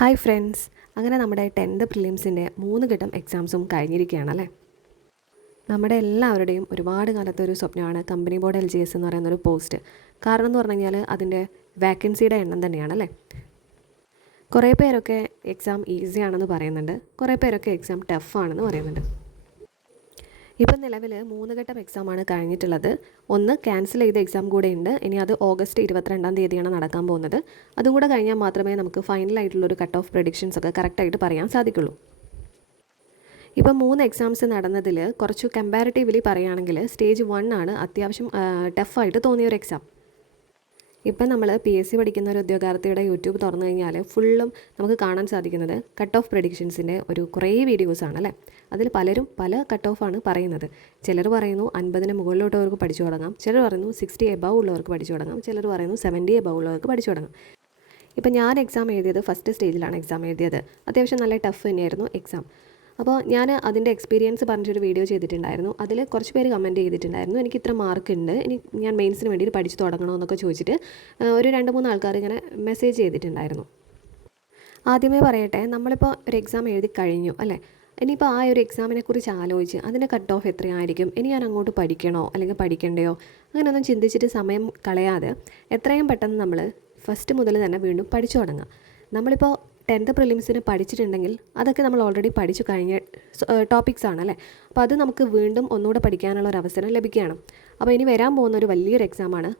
Hi friends, അങ്ങനെ നമ്മുടെ 10th പ്രിലിംസിൻ്റെ 3 ഘട്ടം എക്സാംസും കഴിഞ്ഞിരിക്കുകയാണല്ലേ. നമ്മുടെ എല്ലാവരുടെയും ഒരുപാട് കാലത്തെ ഒരു സ്വപ്നമാണ് കമ്പനി ബോർഡ് LGS എന്ന് പറയുന്നൊരു പോസ്റ്റ്. കാരണം എന്ന് പറഞ്ഞു കഴിഞ്ഞാൽ അതിൻ്റെ വാക്കൻസിയുടെ എണ്ണം തന്നെയാണല്ലേ. കുറേ പേരൊക്കെ എക്സാം ഈസി ആണെന്ന് പറയുന്നുണ്ട്, കുറേ പേരൊക്കെ എക്സാം ടഫാണെന്ന് പറയുന്നുണ്ട്. ഇപ്പം നിലവിൽ 3 ഘട്ടം എക്സാമാണ് കഴിഞ്ഞിട്ടുള്ളത്. ഒന്ന് ക്യാൻസൽ ചെയ്ത എക്സാം കൂടെ ഉണ്ട്. ഇനി അത് ഓഗസ്റ്റ് 22-ാം തീയതിയാണ് നടക്കാൻ പോകുന്നത്. അതും കൂടെ കഴിഞ്ഞാൽ മാത്രമേ നമുക്ക് ഫൈനലായിട്ടുള്ളൊരു കട്ട് ഓഫ് പ്രഡിക്ഷൻസ് ഒക്കെ കറക്റ്റായിട്ട് പറയാൻ സാധിക്കുള്ളൂ. ഇപ്പം 3 എക്സാംസ് നടന്നതിൽ കുറച്ച് കമ്പാരിറ്റീവ്ലി പറയുകയാണെങ്കിൽ സ്റ്റേജ് 1 ആണ് അത്യാവശ്യം ടഫായിട്ട് തോന്നിയൊരു എക്സാം. ഇപ്പം നമ്മൾ PSC പഠിക്കുന്ന ഒരു ഉദ്യോഗാർത്ഥിയുടെ യൂട്യൂബ് തുറന്നു കഴിഞ്ഞാൽ ഫുള്ളും നമുക്ക് കാണാൻ സാധിക്കുന്നത് കട്ട് ഓഫ് പ്രഡിക്ഷൻസിൻ്റെ ഒരു കുറേ വീഡിയോസാണ് അല്ലേ. അതിൽ പലരും പല കട്ട് ഓഫാണ് പറയുന്നത്. ചിലർ പറയുന്നു 50-ന് മുകളിലോട്ടവർക്ക് പഠിച്ചു തുടങ്ങാം, ചിലർ പറയുന്നു 60 എബവ് ഉള്ളവർക്ക് പഠിച്ചു തുടങ്ങാം, ചിലർ പറയുന്നു 70 എബവ് ഉള്ളവർക്ക് പഠിച്ചു തുടങ്ങാം. ഇപ്പം ഞാൻ എക്സാം എഴുതിയത് ഫസ്റ്റ് സ്റ്റേജിലാണ് എക്സാം എഴുതിയത്. അത്യാവശ്യം നല്ല ടഫ് തന്നെയായിരുന്നു എക്സാം. അപ്പോൾ ഞാൻ അതിൻ്റെ എക്സ്പീരിയൻസ് പറഞ്ഞൊരു വീഡിയോ ചെയ്തിട്ടുണ്ടായിരുന്നു. അതിൽ കുറച്ച് പേര് കമൻറ്റ് ചെയ്തിട്ടുണ്ടായിരുന്നു, എനിക്ക് ഇത്ര മാർക്ക് ഉണ്ട്, ഇനി ഞാൻ മെയിൻസിന് വേണ്ടിയിട്ട് പഠിച്ച് തുടങ്ങണമെന്നൊക്കെ ചോദിച്ചിട്ട് ഒരു 2-3 ആൾക്കാർ ഇങ്ങനെ മെസ്സേജ് ചെയ്തിട്ടുണ്ടായിരുന്നു. ആദ്യമേ പറയട്ടെ, നമ്മളിപ്പോൾ ഒരു എക്സാം എഴുതി കഴിഞ്ഞു അല്ലേ. ഇനിയിപ്പോൾ ആ ഒരു എക്സാമിനെ കുറിച്ച് ആലോചിച്ച് അതിൻ്റെ കട്ട് ഓഫ് എത്രയായിരിക്കും, ഇനി ഞാൻ അങ്ങോട്ട് പഠിക്കണോ അല്ലെങ്കിൽ പഠിക്കണ്ടയോ, അങ്ങനെയൊന്നും ചിന്തിച്ചിട്ട് സമയം കളയാതെ എത്രയും പെട്ടെന്ന് നമ്മൾ ഫസ്റ്റ് മുതൽ തന്നെ വീണ്ടും പഠിച്ചു തുടങ്ങുക. നമ്മളിപ്പോൾ 10th പ്രിലിംസിന് പഠിച്ചിട്ടുണ്ടെങ്കിൽ അതൊക്കെ നമ്മൾ ഓൾറെഡി പഠിച്ചു കഴിഞ്ഞ ടോപ്പിക്സ് ആണല്ലേ. അപ്പോൾ അത് നമുക്ക് വീണ്ടും ഒന്നുകൂടെ പഠിക്കാനുള്ള ഒരു അവസരം ലഭിക്കുകയാണ്. അപ്പോൾ ഇനി വരാൻ പോകുന്ന ഒരു വലിയൊരു എക്സാമാണ്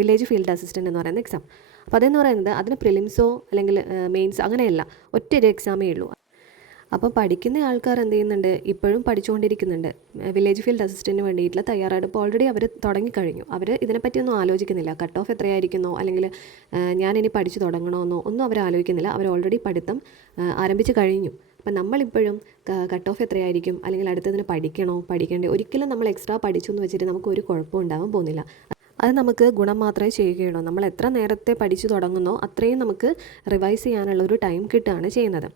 വില്ലേജ് ഫീൽഡ് അസിസ്റ്റൻ്റ് എന്ന് പറയുന്ന എക്സാം. അപ്പോൾ അതെന്ന് പറയുന്നത് അതിന് പ്രിലിംസോ അല്ലെങ്കിൽ മെയിൻസ് അങ്ങനെയല്ല, ഒറ്റൊരു എക്സാമേ ഉള്ളൂ. അപ്പോൾ പഠിക്കുന്ന ആൾക്കാർ എന്ത് ചെയ്യുന്നുണ്ട്, ഇപ്പോഴും പഠിച്ചുകൊണ്ടിരിക്കുന്നുണ്ട്. വില്ലേജ് ഫീൽഡ് അസിസ്റ്റൻറ്റിന് വേണ്ടിയിട്ടുള്ള തയ്യാറെടുപ്പ് ഓൾറെഡി അവർ തുടങ്ങിക്കഴിഞ്ഞു. അവർ ഇതിനെപ്പറ്റിയൊന്നും ആലോചിക്കുന്നില്ല, കട്ട് ഓഫ് എത്രയായിരിക്കുന്നോ അല്ലെങ്കിൽ ഞാനിനി പഠിച്ചു തുടങ്ങണമെന്നോ ഒന്നും അവർ ആലോചിക്കുന്നില്ല. അവർ ഓൾറെഡി പഠിത്തം ആരംഭിച്ച് കഴിഞ്ഞു. അപ്പം നമ്മളിപ്പോഴും കട്ട് ഓഫ് എത്രയായിരിക്കും അല്ലെങ്കിൽ അടുത്തതിന് പഠിക്കണോ പഠിക്കേണ്ടേ, ഒരിക്കലും നമ്മൾ എക്സ്ട്രാ പഠിച്ചു എന്ന് വെച്ചിട്ട് നമുക്ക് ഒരു കുഴപ്പം ഉണ്ടാവാൻ പോകുന്നില്ല. അത് നമുക്ക് ഗുണം മാത്രമേ ചെയ്യുകയുള്ളൂ. നമ്മൾ എത്ര നേരത്തെ പഠിച്ചു തുടങ്ങുന്നോ അത്രയും നമുക്ക് റിവൈസ് ചെയ്യാനുള്ള ഒരു ടൈം കിട്ടുകയാണ് ചെയ്യുന്നത്.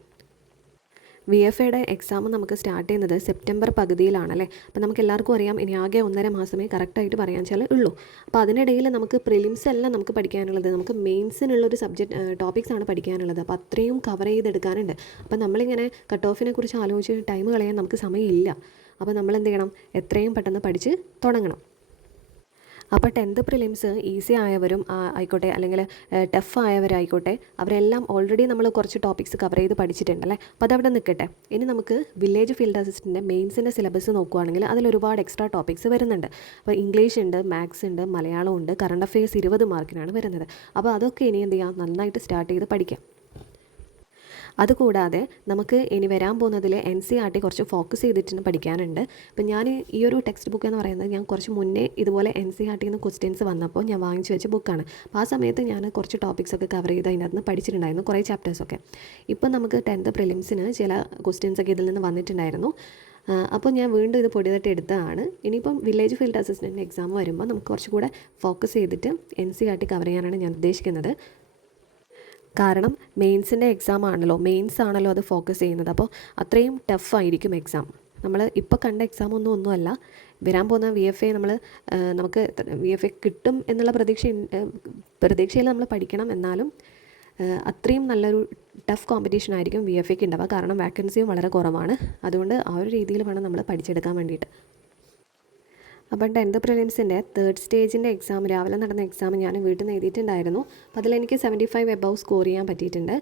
VFAയുടെ എക്സാം നമുക്ക് സ്റ്റാർട്ട് ചെയ്യുന്നത് സെപ്റ്റംബർ പകുതിയിലാണല്ലേ. അപ്പോൾ നമുക്ക് എല്ലാവർക്കും അറിയാം ഇനി ആകെ 1.5 മാസമേ കറക്റ്റായിട്ട് പറയാൻ വെച്ചാൽ ഉള്ളൂ. അപ്പോൾ അതിനിടയിൽ നമുക്ക് പ്രിലിംസ് അല്ല നമുക്ക് പഠിക്കാനുള്ളത്, നമുക്ക് മെയിൻസിനുള്ളൊരു ടോപ്പിക്സാണ് പഠിക്കാനുള്ളത്. അപ്പോൾ അത്രയും കവർ ചെയ്തെടുക്കാനുണ്ട്. അപ്പോൾ നമ്മളിങ്ങനെ കട്ട് ഓഫിനെ കുറിച്ച് ആലോചിച്ച് ടൈം കളയാൻ നമുക്ക് സമയമില്ല. അപ്പോൾ നമ്മൾ എന്ത് ചെയ്യണം, എത്രയും പെട്ടെന്ന് പഠിച്ച് തുടങ്ങണം. അപ്പോൾ 10th പ്രിലിംസ് ഈസി ആയവരും ആയിക്കോട്ടെ അല്ലെങ്കിൽ ടഫ് ആയവരായിക്കോട്ടെ, അവരെല്ലാം ഓൾറെഡി നമ്മൾ കുറച്ച് ടോപ്പിക്സ് കവർ ചെയ്ത് പഠിച്ചിട്ടുണ്ടല്ലേ. അപ്പോൾ അതവിടെ നിൽക്കട്ടെ. ഇനി നമുക്ക് വില്ലേജ് ഫീൽഡ് അസിസ്റ്റൻ്റ് മെയിൻസിൻ്റെ സിലബസ് നോക്കുകയാണെങ്കിൽ അതിൽ ഒരുപാട് എക്സ്ട്രാ ടോപ്പിക്സ് വരുന്നുണ്ട്. അപ്പോൾ ഇംഗ്ലീഷ് ഉണ്ട്, മാത്സ് ഉണ്ട്, മലയാളം ഉണ്ട്, കറണ്ട് അഫെയർസ് 20 മാർക്കിനാണ് വരുന്നത്. അപ്പോൾ അതൊക്കെ ഇനി എന്ത് ചെയ്യാം, നന്നായിട്ട് സ്റ്റാർട്ട് ചെയ്ത് പഠിക്കാം. അതുകൂടാതെ നമുക്ക് ഇനി വരാൻ പോകുന്നതിൽ NCERT കുറച്ച് ഫോക്കസ് ചെയ്തിട്ട് പഠിക്കാനുണ്ട്. അപ്പം ഞാൻ ഈ ഒരു ടെക്സ്റ്റ് ബുക്ക് എന്ന് പറയുന്നത് ഞാൻ കുറച്ച് മുന്നേ ഇതുപോലെ NCERT നിന്ന് ക്വസ്റ്റ്യൻസ് വന്നപ്പോൾ ഞാൻ വാങ്ങിച്ചു വെച്ച ബുക്കാണ്. അപ്പോൾ ആ സമയത്ത് ഞാൻ കുറച്ച് ടോപ്പിക്സൊക്കെ കവർ ചെയ്ത് അതിനകത്ത് നിന്ന് പഠിച്ചിട്ടുണ്ടായിരുന്നു, കുറേ ചാപ്റ്റേഴ്സൊക്കെ. ഇപ്പം നമുക്ക് 10th പ്രിലിംസിന് ചില ക്വസ്റ്റ്യൻസൊക്കെ ഇതിൽ നിന്ന് വന്നിട്ടുണ്ടായിരുന്നു. അപ്പോൾ ഞാൻ വീണ്ടും ഇത് പൊടിതട്ടി എടുത്തതാണ്. ഇനിയിപ്പം വില്ലേജ് ഫീൽഡ് അസിസ്റ്റൻ്റ് എക്സാം വരുമ്പോൾ നമുക്ക് കുറച്ചുകൂടെ ഫോക്കസ് ചെയ്തിട്ട് NCERT കവർ ചെയ്യാനാണ് ഞാൻ ഉദ്ദേശിക്കുന്നത്. കാരണം മെയിൻസിൻ്റെ എക്സാം ആണല്ലോ, മെയിൻസ് ആണല്ലോ അത് ഫോക്കസ് ചെയ്യുന്നത്. അപ്പോൾ അത്രയും ടഫായിരിക്കും എക്സാം. നമ്മൾ ഇപ്പോൾ കണ്ട എക്സാം ഒന്നുമല്ല, വരാൻ പോകുന്ന VFA നമുക്ക് VFA കിട്ടും എന്നുള്ള പ്രതീക്ഷയിൽ നമ്മൾ പഠിക്കണം. എന്നാലും അത്രയും നല്ലൊരു ടഫ് കോമ്പറ്റീഷൻ ആയിരിക്കും VFAക്ക് ഉണ്ടാവുക. കാരണം വാക്കൻസിയും വളരെ കുറവാണ്. അതുകൊണ്ട് ആ ഒരു രീതിയിൽ വേണം നമ്മൾ പഠിച്ചെടുക്കാൻ വേണ്ടിയിട്ട്. അപ്പം 10th പ്രിലിംസിൻ്റെ 3rd സ്റ്റേജിൻ്റെ എക്സാം, രാവിലെ നടന്ന എക്സാം ഞാൻ വീട്ടിൽ നിന്ന് എഴുതിയിട്ടുണ്ടായിരുന്നു. അപ്പോൾ അതിലെനിക്ക് 75 എബവ് സ്കോർ ചെയ്യാൻ പറ്റിയിട്ടുണ്ട്.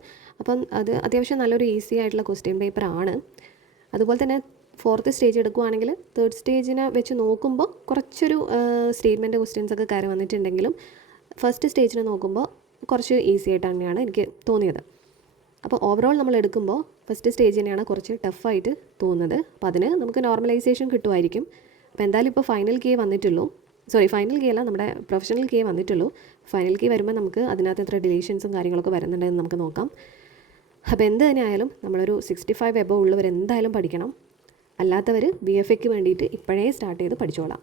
അപ്പം അത് അത്യാവശ്യം നല്ലൊരു ഈസി ആയിട്ടുള്ള ക്വസ്റ്റ്യൻ പേപ്പറാണ്. അതുപോലെ തന്നെ 4th സ്റ്റേജ് എടുക്കുകയാണെങ്കിൽ 3rd സ്റ്റേജിനെ വെച്ച് നോക്കുമ്പോൾ കുറച്ചൊരു സ്റ്റേറ്റ്മെൻറ്റ് ക്വസ്റ്റ്യൻസൊക്കെ കയറി വന്നിട്ടുണ്ടെങ്കിലും ഫസ്റ്റ് സ്റ്റേജിനെ നോക്കുമ്പോൾ കുറച്ച് ഈസി ആയിട്ട് തന്നെയാണ് എനിക്ക് തോന്നിയത്. അപ്പോൾ ഓവറോൾ നമ്മൾ എടുക്കുമ്പോൾ ഫസ്റ്റ് സ്റ്റേജ് തന്നെയാണ് കുറച്ച് ടഫായിട്ട് തോന്നുന്നത്. അപ്പോൾ അതിന് നമുക്ക് നോർമലൈസേഷൻ കിട്ടുമായിരിക്കും. അപ്പോൾ എന്തായാലും ഇപ്പോൾ ഫൈനൽ കീ വന്നിട്ടുള്ളൂ, ഫൈനൽ കീ അല്ല, നമ്മുടെ പ്രൊഫഷണൽ കീ വന്നിട്ടുള്ളൂ. ഫൈനൽ കീ വരുമ്പോൾ നമുക്ക് അതിനകത്ത് എത്ര ഡിലീഷൻസും കാര്യങ്ങളൊക്കെ വരുന്നുണ്ടെന്ന് നമുക്ക് നോക്കാം. അപ്പോൾ എന്ത് തന്നെയായാലും നമ്മളൊരു 65 എബവ് ഉള്ളവർ എന്തായാലും പഠിക്കണം. അല്ലാത്തവർ VFAക്ക് വേണ്ടിയിട്ട് ഇപ്പോഴേ സ്റ്റാർട്ട് ചെയ്ത് പഠിച്ചോളാം.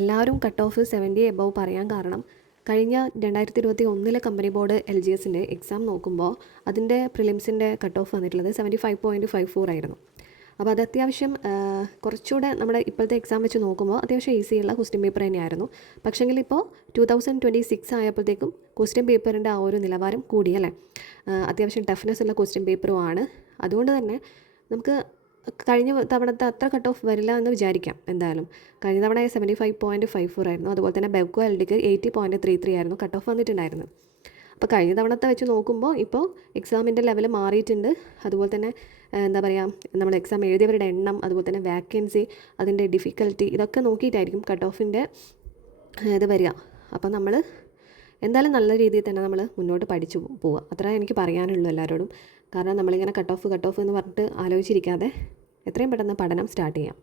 എല്ലാവരും കട്ട് ഓഫ് 70 എബവ് പറയാൻ കാരണം കഴിഞ്ഞ 2021 കമ്പനി ബോർഡ് LGSൻ്റെ എക്സാം നോക്കുമ്പോൾ അതിൻ്റെ പ്രിലിംസിൻ്റെ കട്ട് ഓഫ് വന്നിട്ടുള്ളത് 75.54 ആയിരുന്നു. അപ്പോൾ അത് അത്യാവശ്യം കുറച്ചുകൂടെ നമ്മുടെ ഇപ്പോഴത്തെ എക്സാം വെച്ച് നോക്കുമ്പോൾ അത്യാവശ്യം ഈസിയുള്ള ക്വസ്റ്റ്യൻ പേപ്പർ തന്നെയായിരുന്നു. പക്ഷേങ്കിൽ ഇപ്പോൾ 2026 ആയപ്പോഴത്തേക്കും ക്വസ്റ്റ്യൻ പേപ്പറിൻ്റെ ആ ഒരു നിലവാരം കൂടിയല്ലേ, അത്യാവശ്യം ടഫ്നെസ് ഉള്ള ക്വസ്റ്റ്യൻ പേപ്പറുമാണ്. അതുകൊണ്ട് തന്നെ നമുക്ക് കഴിഞ്ഞ തവണത്തെ അത്ര കട്ട് ഓഫ് വരില്ല എന്ന് വിചാരിക്കാം. എന്തായാലും കഴിഞ്ഞ തവണ 75.54 ആയിരുന്നു. അതുപോലെ തന്നെ ബെവ്കോ എൽ ഡിക്ക് 80.33 ആയിരുന്നു കട്ട് ഓഫ് വന്നിട്ടുണ്ടായിരുന്നു. അപ്പോൾ കഴിഞ്ഞ തവണത്തെ വെച്ച് നോക്കുമ്പോൾ ഇപ്പോൾ എക്സാമിൻ്റെ ലെവൽ മാറിയിട്ടുണ്ട്. അതുപോലെ തന്നെ എന്താ പറയുക, നമ്മൾ എക്സാം എഴുതിയവരുടെ എണ്ണം, അതുപോലെ തന്നെ വാക്കൻസി, അതിൻ്റെ ഡിഫിക്കൽറ്റി, ഇതൊക്കെ നോക്കിയിട്ടായിരിക്കും കട്ട് ഓഫിൻ്റെ ഇത് വരിക. അപ്പോൾ നമ്മൾ എന്തായാലും നല്ല രീതിയിൽ തന്നെ നമ്മൾ മുന്നോട്ട് പഠിച്ചു പോവുക, അത്ര എനിക്ക് പറയാനുള്ളൂ എല്ലാവരോടും. കാരണം നമ്മളിങ്ങനെ കട്ട് ഓഫ് എന്ന് പറഞ്ഞിട്ട് ആലോചിച്ചിരിക്കാതെ എത്രയും പെട്ടെന്ന് പഠനം സ്റ്റാർട്ട് ചെയ്യാം.